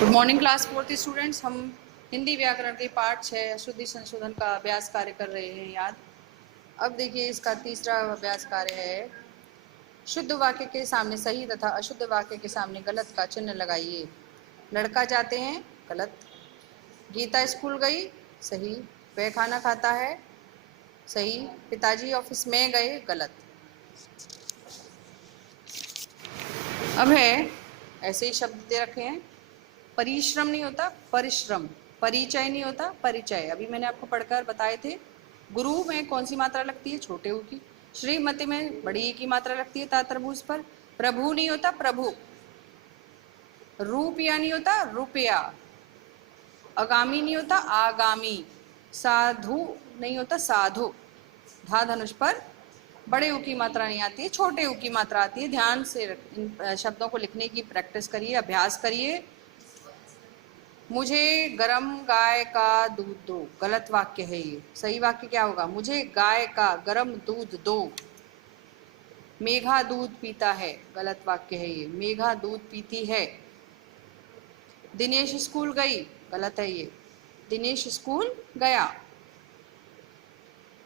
Good morning class fourth students. हम हिंदी व्याकरण के पाठ 6 अशुद्धि संशोधन का अभ्यास कार्य कर रहे हैं याद। अब देखिए इसका तीसरा अभ्यास कार्य है, शुद्ध वाक्य के सामने सही तथा अशुद्ध वाक्य के सामने गलत का चिन्ह लगाइए। लड़का जाते हैं, गलत। गीता स्कूल गई, सही। वह खाना खाता है, सही। पिताजी ऑफिस में गए, गलत। अब है ऐसे ही शब्द दे रखे हैं, परिश्रम नहीं होता परिश्रम, परिचय नहीं होता परिचय। अभी मैंने आपको पढ़कर बताए थे। गुरु में कौन सी मात्रा लगती है, छोटे ऊ की। श्रीमती में बड़ी ई की मात्रा लगती है ता तरबूज पर। प्रभु नहीं होता प्रभु। रूपया नहीं होता रुपया। आगामी नहीं होता आगामी। साधु नहीं होता साधु। धा धनुष पर बड़े ऊ की मात्रा नहीं आती है, छोटे ऊ की मात्रा आती है। ध्यान से इन शब्दों को लिखने की प्रैक्टिस करिए, अभ्यास करिए। मुझे गरम गाय का दूध दो, गलत वाक्य है ये। सही वाक्य क्या होगा, मुझे गाय का गरम दूध दो। मेघा दूध पीता है, गलत वाक्य है ये। मेघा दूध पीती है। दिनेश स्कूल गई, गलत है ये। दिनेश स्कूल गया।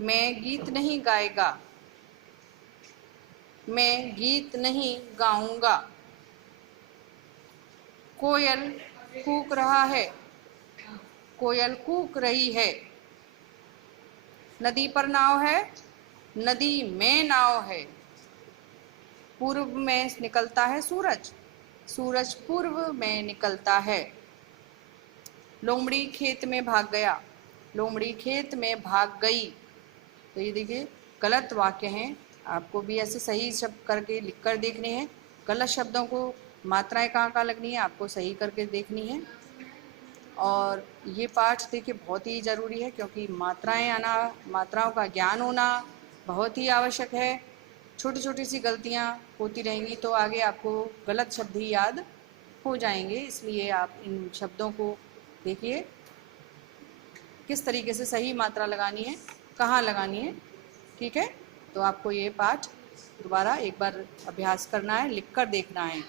मैं गीत नहीं गाएगा, मैं गीत नहीं गाऊंगा। कोयल कूक रहा है, कोयल कूक रही है। नदी पर नाव है, नदी में नाव है। पूर्व में निकलता है सूरज, सूरज पूर्व में निकलता है। लोमड़ी खेत में भाग गया, लोमड़ी खेत में भाग गई। तो ये देखिए गलत वाक्य हैं। आपको भी ऐसे सही शब्द करके लिख कर देखने हैं। गलत शब्दों को मात्राएं कहाँ कहाँ लगनी है आपको सही करके देखनी है। और ये पाठ देखिए बहुत ही ज़रूरी है, क्योंकि मात्राएं आना, मात्राओं का ज्ञान होना बहुत ही आवश्यक है। छोटी छोटी सी गलतियां होती रहेंगी तो आगे आपको गलत शब्द ही याद हो जाएंगे। इसलिए आप इन शब्दों को देखिए किस तरीके से सही मात्रा लगानी है, कहाँ लगानी है। ठीक है, तो आपको ये पाठ दोबारा एक बार अभ्यास करना है, लिख कर देखना है।